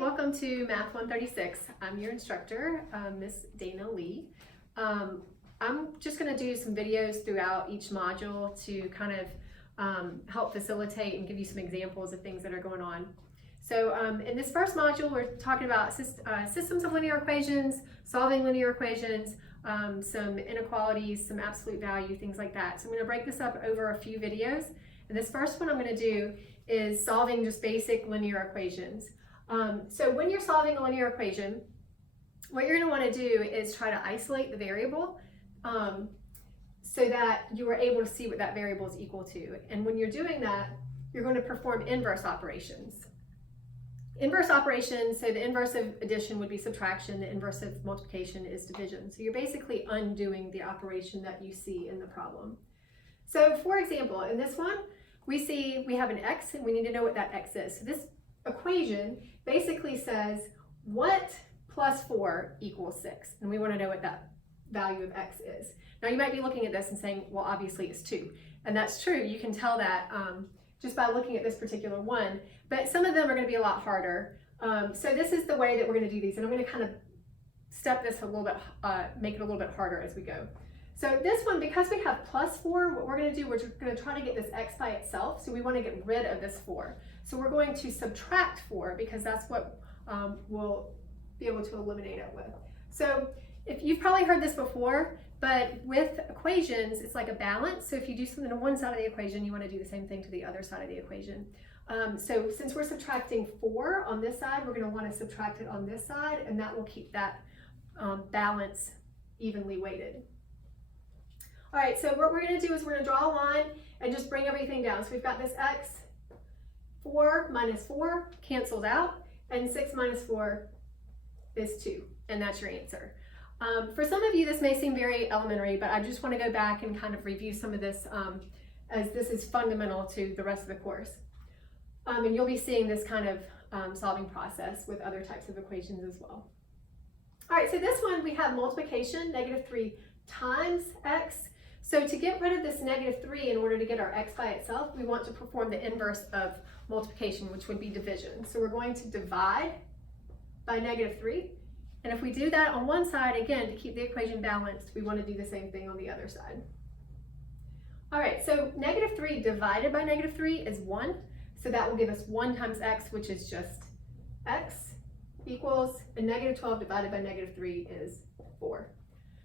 welcome to Math 136. I'm your instructor, Miss Dana Lee. I'm just going to do some videos throughout each module to kind of help facilitate and give you some examples of things that are going on. So in this first module, we're talking about systems of linear equations, solving linear equations, some inequalities, some absolute value, things like that. So I'm going to break this up over a few videos. And this first one I'm going to do is solving just basic linear equations. So when you're solving a linear equation, what you're going to want to do is try to isolate the variable so that you are able to see what that variable is equal to. And when you're doing that, you're going to perform inverse operations. Inverse operations, so the inverse of addition would be subtraction, the inverse of multiplication is division. So you're basically undoing the operation that you see in the problem. So for example, in this one, we have an x and we need to know what that x is. So this equation basically says what plus 4 equals 6, and we want to know what that value of x is. Now you might be looking at this and saying, well, obviously it's 2, and that's true. You can tell that just by looking at this particular one, but some of them are going to be a lot harder. So this is the way that we're going to do these, and I'm going to kind of step this a little bit, make it a little bit harder as we go. So this one, because we have plus 4, what we're going to do, we're going to try to get this x by itself. So we want to get rid of this 4. So we're going to subtract 4 because that's what we'll be able to eliminate it with. So if you've probably heard this before, but with equations, it's like a balance. So if you do something on one side of the equation, you want to do the same thing to the other side of the equation. So since we're subtracting 4 on this side, we're going to want to subtract it on this side, and that will keep that balance evenly weighted. All right, so what we're going to do is we're going to draw a line and just bring everything down. So we've got this x, 4 minus 4 cancels out, and 6 minus 4 is 2, and that's your answer. For some of you, this may seem very elementary, but I just want to go back and kind of review some of this as this is fundamental to the rest of the course. And you'll be seeing this kind of solving process with other types of equations as well. All right, so this one we have multiplication, -3 times x. So to get rid of this -3 in order to get our x by itself, we want to perform the inverse of multiplication, which would be division. So we're going to divide by -3. And if we do that on one side, again, to keep the equation balanced, we want to do the same thing on the other side. All right, so -3 divided by -3 is 1. So that will give us 1 times x, which is just x, equals, and -12 divided by -3 is 4.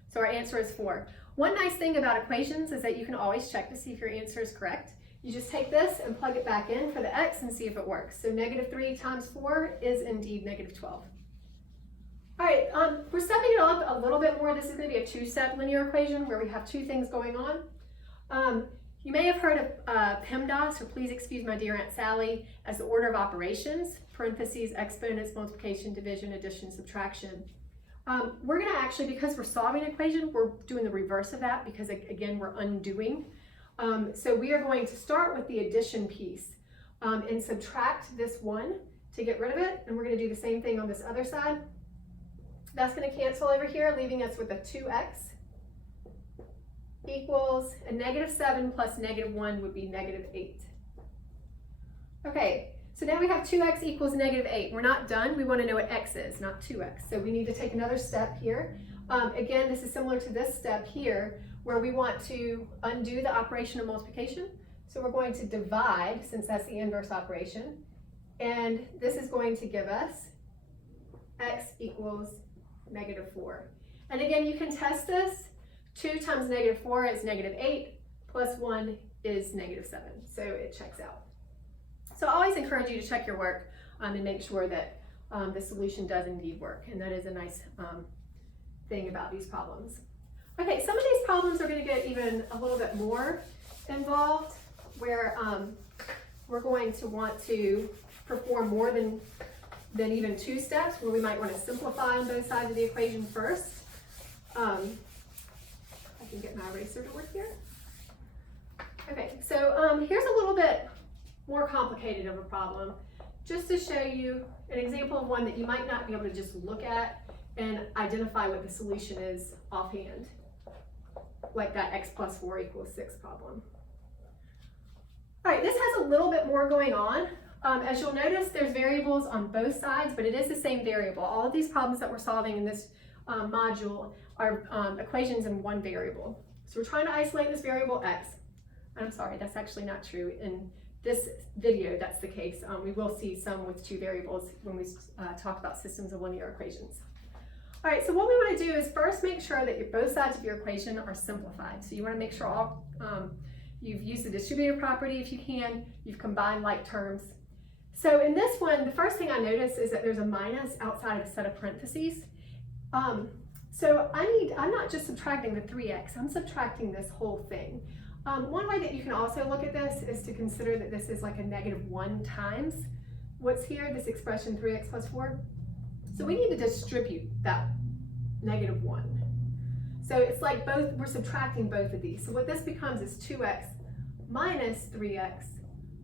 So our answer is 4. One nice thing about equations is that you can always check to see if your answer is correct. You just take this and plug it back in for the x and see if it works. So -3 times 4 is indeed -12. All right, we're stepping it up a little bit more. This is going to be a 2-step linear equation where we have 2 things going on. You may have heard of PEMDAS, or please excuse my dear Aunt Sally, as the order of operations, parentheses, exponents, multiplication, division, addition, subtraction. We're going to actually, because we're solving an equation, we're doing the reverse of that because, again, we're undoing. So we are going to start with the addition piece and subtract this 1 to get rid of it, and we're going to do the same thing on this other side. That's going to cancel over here, leaving us with a 2x equals a -7 plus -1 would be -8. Okay, so now we have 2x equals -8. We're not done. We want to know what x is, not 2x. So we need to take another step here. Again, this is similar to this step here, where we want to undo the operation of multiplication. So we're going to divide, since that's the inverse operation. And this is going to give us x equals -4. And again, you can test this. 2 times -4 is -8, plus 1 is -7. So it checks out. So I always encourage you to check your work and make sure that the solution does indeed work. And that is a nice thing about these problems. Okay, some of these problems are going to get even a little bit more involved, where we're going to want to perform more than even 2 steps, where we might want to simplify on both sides of the equation first. I can get my eraser to work here. Okay, so here's a little bit more complicated of a problem, just to show you an example of one that you might not be able to just look at and identify what the solution is offhand, like that x plus 4 equals 6 problem. All right, this has a little bit more going on. As you'll notice, there's variables on both sides, but it is the same variable. All of these problems that we're solving in this module are equations in one variable. So we're trying to isolate this variable x. I'm sorry, that's actually not true. In this video, that's the case. We will see some with two variables when we talk about systems of linear equations. All right, so what we want to do is first make sure that both sides of your equation are simplified. So you want to make sure you've used the distributive property if you can, you've combined like terms. So in this one, the first thing I notice is that there's a minus outside of a set of parentheses. So I'm not just subtracting the 3x, I'm subtracting this whole thing. One way that you can also look at this is to consider that this is like a -1 times what's here, this expression 3x plus 4. So we need to distribute that -1. So it's like we're subtracting both of these. So what this becomes is 2x minus 3x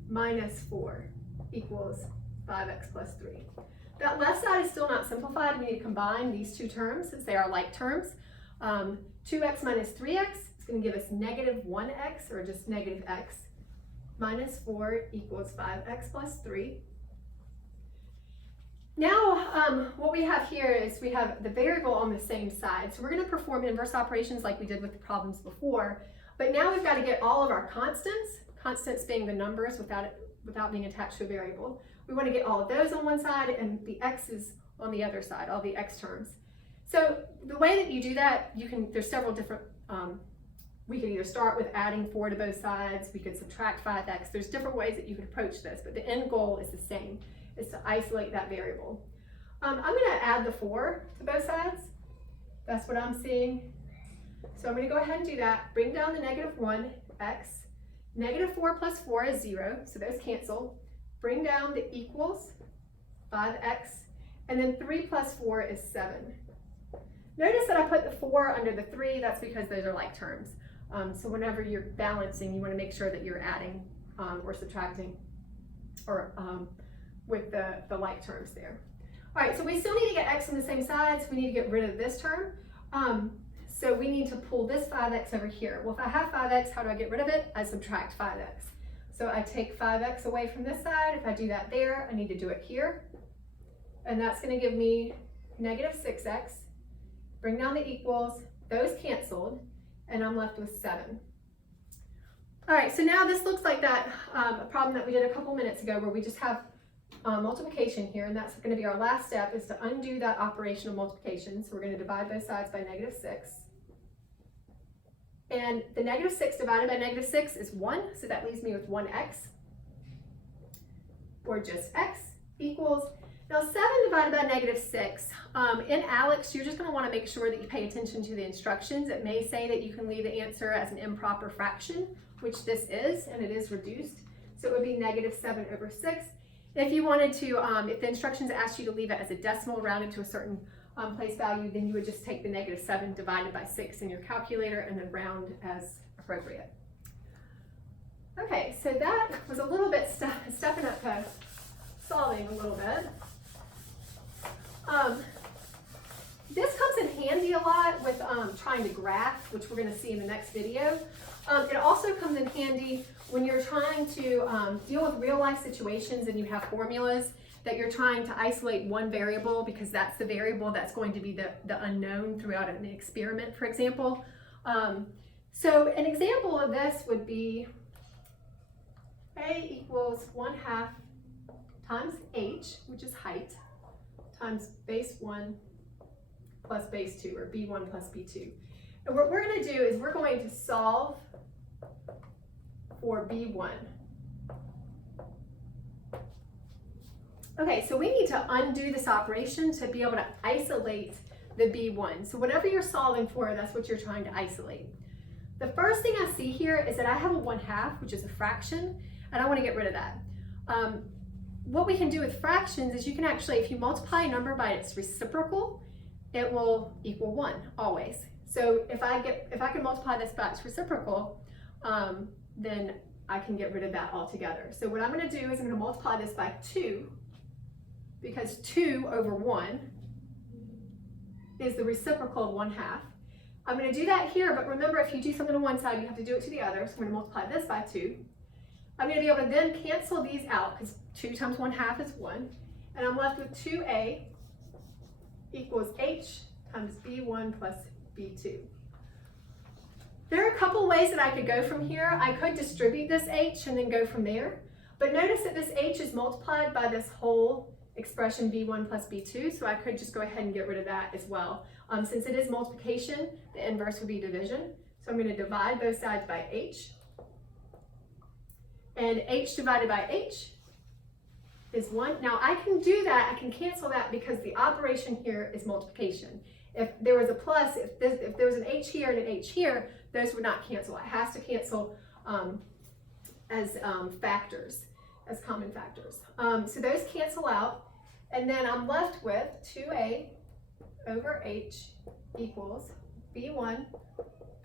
minus 4 equals 5x plus 3. That left side is still not simplified. We need to combine these two terms since they are like terms. 2x minus 3x is going to give us -1x, or just -x, minus 4 equals 5x plus 3. Now, what we have here is we have the variable on the same side. So we're going to perform inverse operations like we did with the problems before. But now we've got to get all of our constants being the numbers without being attached to a variable. We want to get all of those on one side and the x's on the other side, all the x terms. So the way that you do that, there's several different, we could either start with adding 4 to both sides, we could subtract 5x. There's different ways that you could approach this, but the end goal is the same, is to isolate that variable. I'm going to add the 4 to both sides. That's what I'm seeing. So I'm going to go ahead and do that. Bring down the -1x. -4 plus 4 is 0, so those cancel. Bring down the equals, 5x, and then 3 plus 4 is 7. Notice that I put the 4 under the 3, that's because those are like terms. So whenever you're balancing, you want to make sure that you're adding or subtracting or with the like terms there. All right, so we still need to get x on the same side, so we need to get rid of this term. So we need to pull this 5x over here. Well, if I have 5x, how do I get rid of it? I subtract 5x. So I take 5x away from this side. If I do that there, I need to do it here. And that's going to give me -6x. Bring down the equals, those canceled, and I'm left with 7. All right, so now this looks like that problem that we did a couple minutes ago where we just have multiplication here, and that's going to be our last step, is to undo that operation of multiplication. So we're going to divide both sides by -6. And the -6 divided by -6 is 1, so that leaves me with 1x, or just x, equals, now 7 divided by -6. In ALEKS, you're just going to want to make sure that you pay attention to the instructions. It may say that you can leave the answer as an improper fraction, which this is, and it is reduced. So it would be -7/6. If you wanted to, if the instructions asked you to leave it as a decimal rounded to a certain place value, then you would just take the -7 divided by 6 in your calculator and then round as appropriate. Okay, so that was a little bit stepping up to solving a little bit. This comes in handy a lot with trying to graph, which we're going to see in the next video. It also comes in handy when you're trying to deal with real life situations and you have formulas that you're trying to isolate one variable because that's the variable that's going to be the unknown throughout an experiment, for example. So an example of this would be A equals 1/2 times h, which is height, times base 1 plus base 2, or b1 plus b2. And what we're going to do is we're going to solve for b1. Okay, so we need to undo this operation to be able to isolate the b1. So whatever you're solving for, that's what you're trying to isolate. The first thing I see here is that I have a 1/2, which is a fraction, and I want to get rid of that. What we can do with fractions is you can actually, if you multiply a number by its reciprocal, it will equal 1 always. So if I can multiply this by its reciprocal, then I can get rid of that altogether. So what I'm going to do is I'm going to multiply this by 2, because 2 over 1 is the reciprocal of 1/2. I'm going to do that here, but remember, if you do something on one side, you have to do it to the other. So I'm going to multiply this by 2. I'm going to be able to then cancel these out, because 2 times 1/2 is 1. And I'm left with 2a equals h times b1 plus b2. There are a couple ways that I could go from here. I could distribute this h and then go from there. But notice that this h is multiplied by this whole expression b1 plus b2, so I could just go ahead and get rid of that as well. Since it is multiplication, the inverse would be division. So I'm going to divide both sides by h. And h divided by h is 1. Now I can do that, I can cancel that because the operation here is multiplication. If there was a plus, if there was an h here and an h here, those would not cancel. It has to cancel as factors, as common factors. So those cancel out, and then I'm left with 2a over h equals b1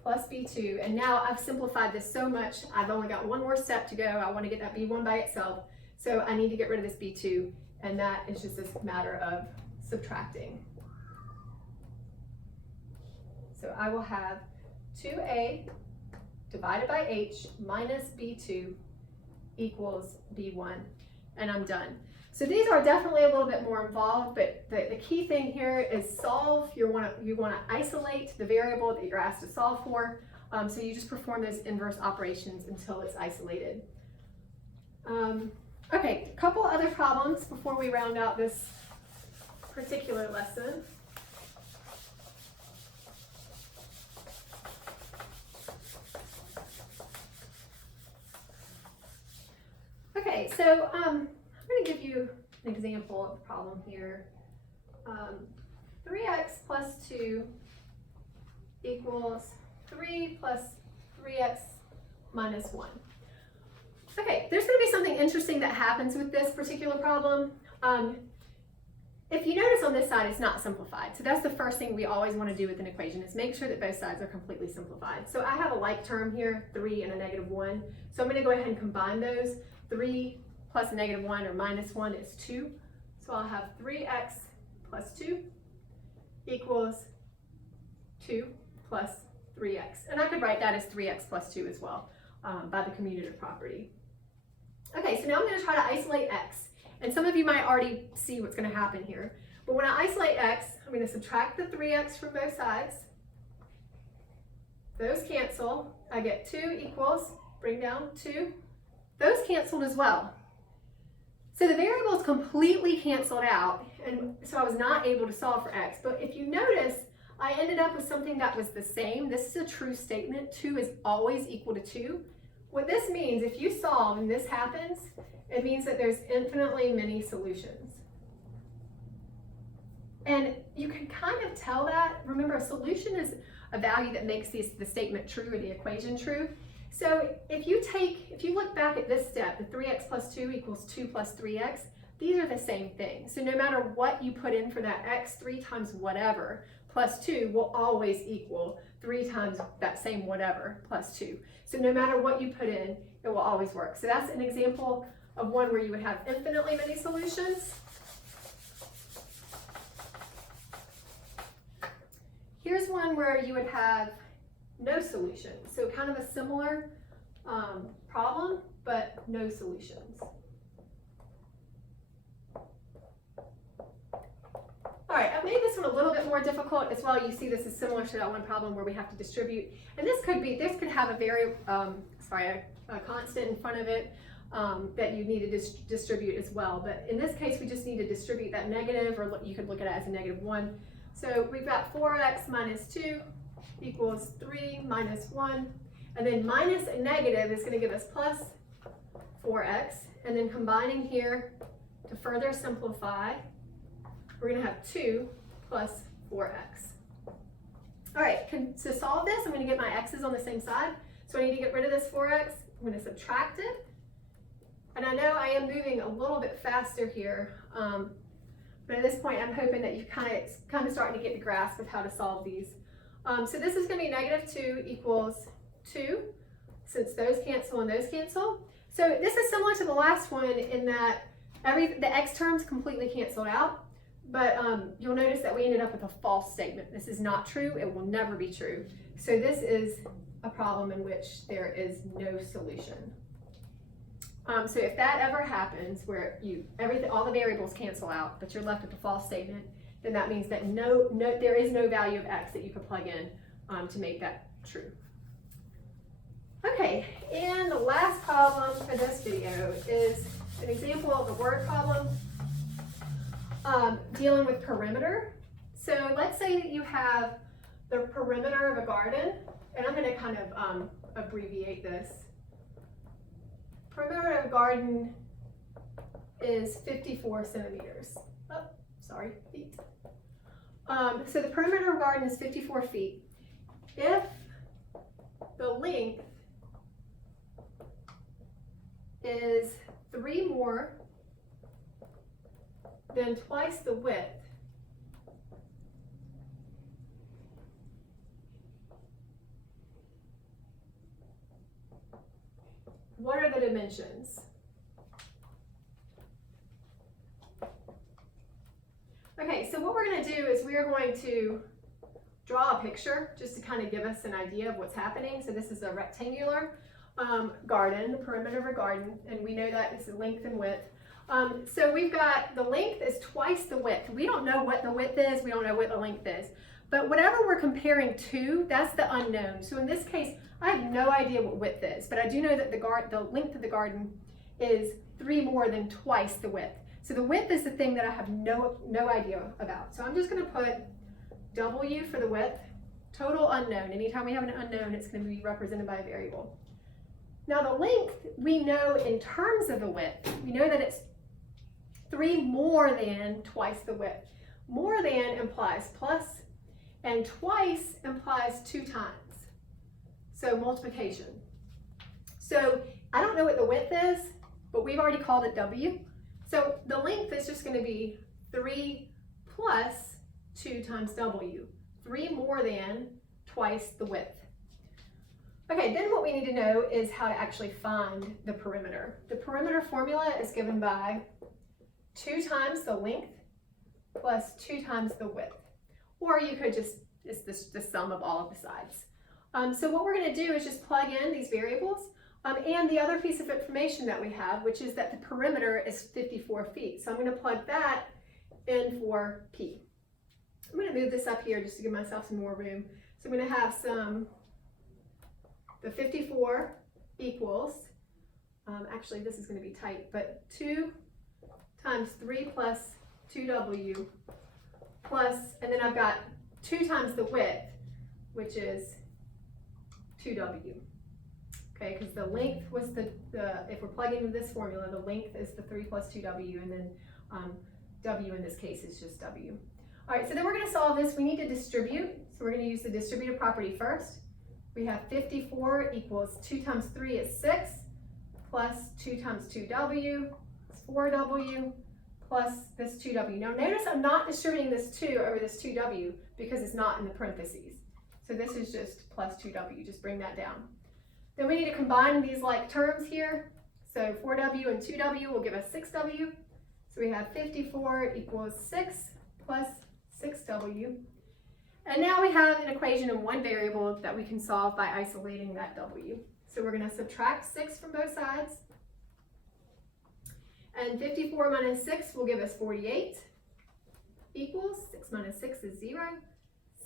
plus b2. And now I've simplified this so much, I've only got one more step to go. I want to get that b1 by itself, so I need to get rid of this b2, and that is just a matter of subtracting. So I will have 2a divided by h minus b2 equals b1, and I'm done. So these are definitely a little bit more involved, but the key thing here is solve. You want to isolate the variable that you're asked to solve for. So you just perform those inverse operations until it's isolated. Okay, a couple other problems before we round out this particular lesson. Okay, so I'm going to give you an example of a problem here. 3x plus 2 equals 3 plus 3x minus 1. Okay, there's going to be something interesting that happens with this particular problem. If you notice on this side, it's not simplified. So that's the first thing we always want to do with an equation, is make sure that both sides are completely simplified. So I have a like term here, 3 and a negative 1. So I'm going to go ahead and combine those. 3 plus a negative 1 or minus 1 is 2. So I'll have 3x plus 2 equals 2 plus 3x. And I could write that as 3x plus 2 as well by the commutative property. Okay, so now I'm going to try to isolate x. And some of you might already see what's going to happen here. But when I isolate x, I'm going to subtract the 3x from both sides. Those cancel. I get 2 equals, bring down 2. Those canceled as well. So the variable is completely canceled out, and so I was not able to solve for x. But if you notice, I ended up with something that was the same. This is a true statement. 2 is always equal to 2. What this means, if you solve and this happens, it means that there's infinitely many solutions. And you can kind of tell that. Remember, a solution is a value that makes the statement true or the equation true. So if you look back at this step, the 3x plus 2 equals 2 plus 3x, these are the same thing. So no matter what you put in for that x, 3 times whatever plus 2 will always equal 3 times that same whatever plus 2. So no matter what you put in, it will always work. So that's an example of one where you would have infinitely many solutions. Here's one where you would have no solution. So kind of a similar problem, but no solutions. All right, I made this one a little bit more difficult as well. You see this is similar to that one problem where we have to distribute. And this could have a very, a constant in front of it that you need to distribute as well. But in this case, we just need to distribute that negative, or you could look at it as a negative 1. So we've got 4x minus 2 equals 3 minus 1. And then minus a negative is going to give us plus 4x. And then combining here to further simplify, we're going to have 2 plus 4x. All right, to solve this, I'm going to get my x's on the same side. So I need to get rid of this 4x. I'm going to subtract it. And I know I am moving a little bit faster here. But at this point, I'm hoping that you're kind of starting to get the grasp of how to solve these. So this is going to be negative 2 equals 2, since those cancel and those cancel. So this is similar to the last one in that the x terms completely canceled out. But you'll notice that we ended up with a false statement. This is not true. It will never be true. So this is a problem in which there is no solution. So if that ever happens, where all the variables cancel out, but you're left with a false statement, then that means that there is no value of x that you could plug in to make that true. Okay, and the last problem for this video is an example of a word problem dealing with perimeter. So let's say that you have the perimeter of a garden, and I'm going to kind of abbreviate this. Perimeter of a garden is 54 centimeters. Oh, sorry, feet. So the perimeter of a garden is 54 feet. If the length is 3 more than twice the width, what are the dimensions? Okay, so what we're going to do is we are going to draw a picture just to kind of give us an idea of what's happening. So this is a rectangular garden, the perimeter of a garden, and we know that it's the length and width. So we've got the length is twice the width. We don't know what the width is, we don't know what the length is. But whatever we're comparing to, that's the unknown. So in this case, I have no idea what width is, but I do know that the length of the garden is 3 more than twice the width. So the width is the thing that I have no idea about. So I'm just going to put W for the width, total unknown. Anytime we have an unknown, it's going to be represented by a variable. Now the length, we know in terms of the width, we know that it's 3 more than twice the width. More than implies plus, and twice implies 2 times. So multiplication. So I don't know what the width is, but we've already called it W. So the length is just going to be 3 plus 2 times W. 3 more than twice the width. Okay, then what we need to know is how to actually find the perimeter. The perimeter formula is given by 2 times the length plus 2 times the width. Or you could just, it's the sum of all of the sides. So what we're going to do is just plug in these variables and the other piece of information that we have, which is that the perimeter is 54 feet. So I'm going to plug that in for P. I'm going to move this up here just to give myself some more room. So I'm going to have the 54 equals, actually this is going to be tight, but 2 times 3 plus 2W plus, and then I've got 2 times the width, which is 2W. Okay, because the length was if we're plugging into this formula, the length is the 3 plus 2W, and then W in this case is just W. All right, so then we're going to solve this. We need to distribute, so we're going to use the distributive property first. We have 54 equals 2 times 3 is 6, plus 2 times 2W is 4W, plus this 2W. Now notice I'm not distributing this 2 over this 2W because it's not in the parentheses. So this is just plus 2W, just bring that down. Then we need to combine these like terms here. So 4W and 2W will give us 6W. So we have 54 equals 6 plus 6W. And now we have an equation in one variable that we can solve by isolating that W. So we're going to subtract 6 from both sides. And 54 minus 6 will give us 48 equals 6 minus 6 is 0,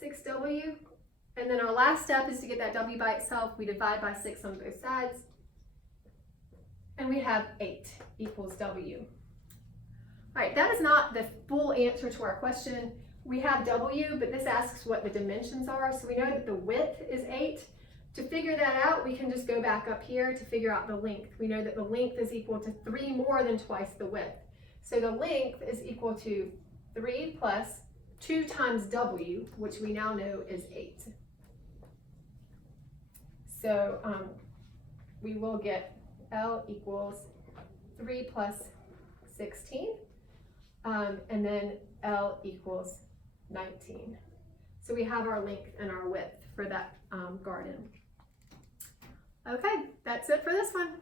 6W. And then our last step is to get that W by itself. We divide by 6 on both sides. And we have 8 equals W. All right, that is not the full answer to our question. We have W, but this asks what the dimensions are. So we know that the width is 8. To figure that out, we can just go back up here to figure out the length. We know that the length is equal to 3 more than twice the width. So the length is equal to 3 plus 2 times W, which we now know is 8. So we will get L equals 3 plus 16, and then L equals 19. So we have our length and our width for that garden. Okay, that's it for this one.